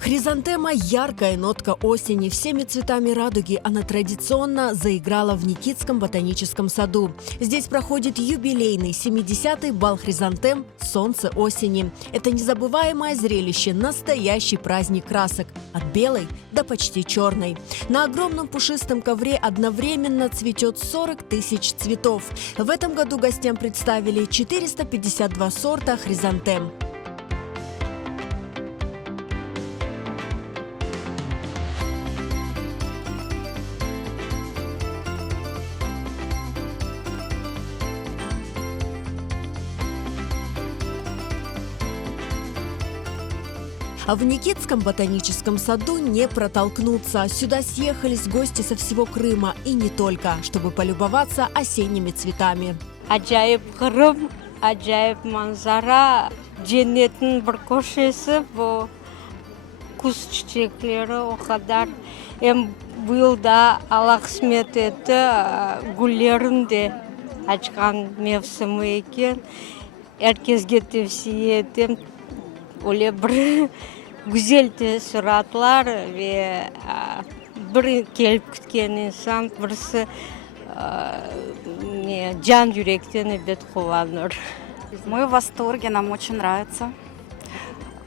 Хризантема – яркая нотка осени. Всеми цветами радуги она традиционно заиграла в Никитском ботаническом саду. Здесь проходит юбилейный 70-й бал хризантем «Солнце осени». Это незабываемое зрелище, настоящий праздник красок. От белой до почти черной. На огромном пушистом ковре одновременно цветет 40 тысяч цветов. В этом году гостям представили 452 сорта хризантем. А в Никитском ботаническом саду не протолкнуться. Сюда съехались гости со всего Крыма и не только, чтобы полюбоваться осенними цветами. Acayip Kırım, acayip manzara, cennetin bir köşesi bu kuz çiçekleri o kadar. Hem bu yılda Allah kısmet etti, güllerin de açkan mevsimi eкен. Herkesге tavsiye ettim. Öyle bir güzel suratlar ve bir kelip kütken insan, birisi can yürekten ebed kullanır. Мы в восторге, нам очень нравится.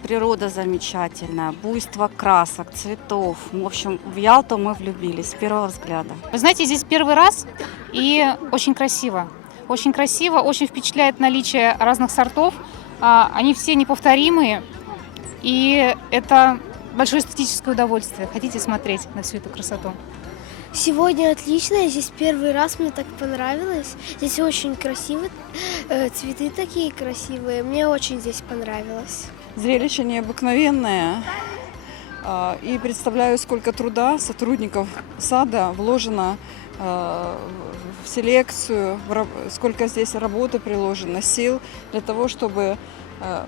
Природа замечательная, буйство красок, цветов. В общем, в Ялту мы влюбились с первого взгляда. Вы знаете, здесь первый раз и очень красиво. Очень красиво, очень впечатляет наличие разных сортов. Они все неповторимые, и это большое эстетическое удовольствие. Хотите смотреть на всю эту красоту? Сегодня отлично, здесь первый раз, мне так понравилось. Здесь очень красиво, цветы такие красивые, мне очень здесь понравилось. Зрелище необыкновенное. И представляю, сколько труда сотрудников сада вложено в селекцию, сколько здесь работы приложено, сил для того, чтобы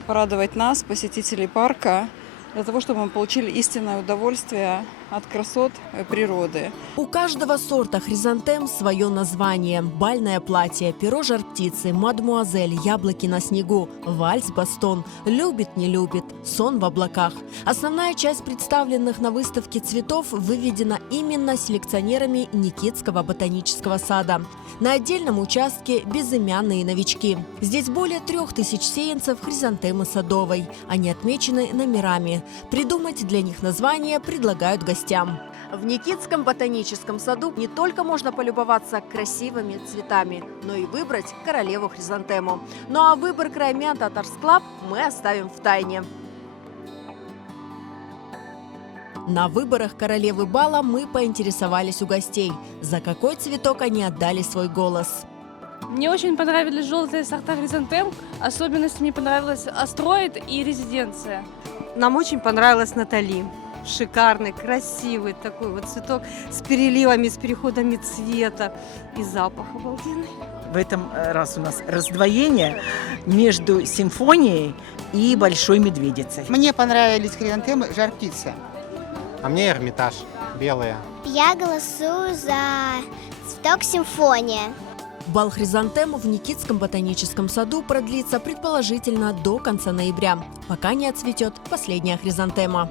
порадовать нас, посетителей парка, для того, чтобы мы получили истинное удовольствие от красот природы. У каждого сорта хризантем свое название. Бальное платье, перо жар-птицы, мадмуазель, яблоки на снегу, вальс-бастон, любит, не любит, сон в облаках. Основная часть представленных на выставке цветов выведена именно селекционерами Никитского ботанического сада. На отдельном участке безымянные новички. Здесь более 3000 сеянцев хризантемы садовой. Они отмечены номерами. Придумать для них название предлагают гостям. В Никитском ботаническом саду не только можно полюбоваться красивыми цветами, но и выбрать королеву хризантему. Ну а выбор Краймян Татарс Клаб мы оставим в тайне. На выборах королевы бала мы поинтересовались у гостей, за какой цветок они отдали свой голос. Мне очень понравились желтые сорта хризантем, особенность мне понравилась астроид и резиденция. Нам очень понравилась Натали. Шикарный, красивый такой вот цветок с переливами, с переходами цвета и запах обалденный. В этом раз у нас раздвоение между симфонией и большой медведицей. Мне понравились хризантемы жар-птица. А мне Эрмитаж, белые. Я голосую за цветок симфония. Бал хризантем в Никитском ботаническом саду продлится предположительно до конца ноября, пока не отцветет последняя хризантема.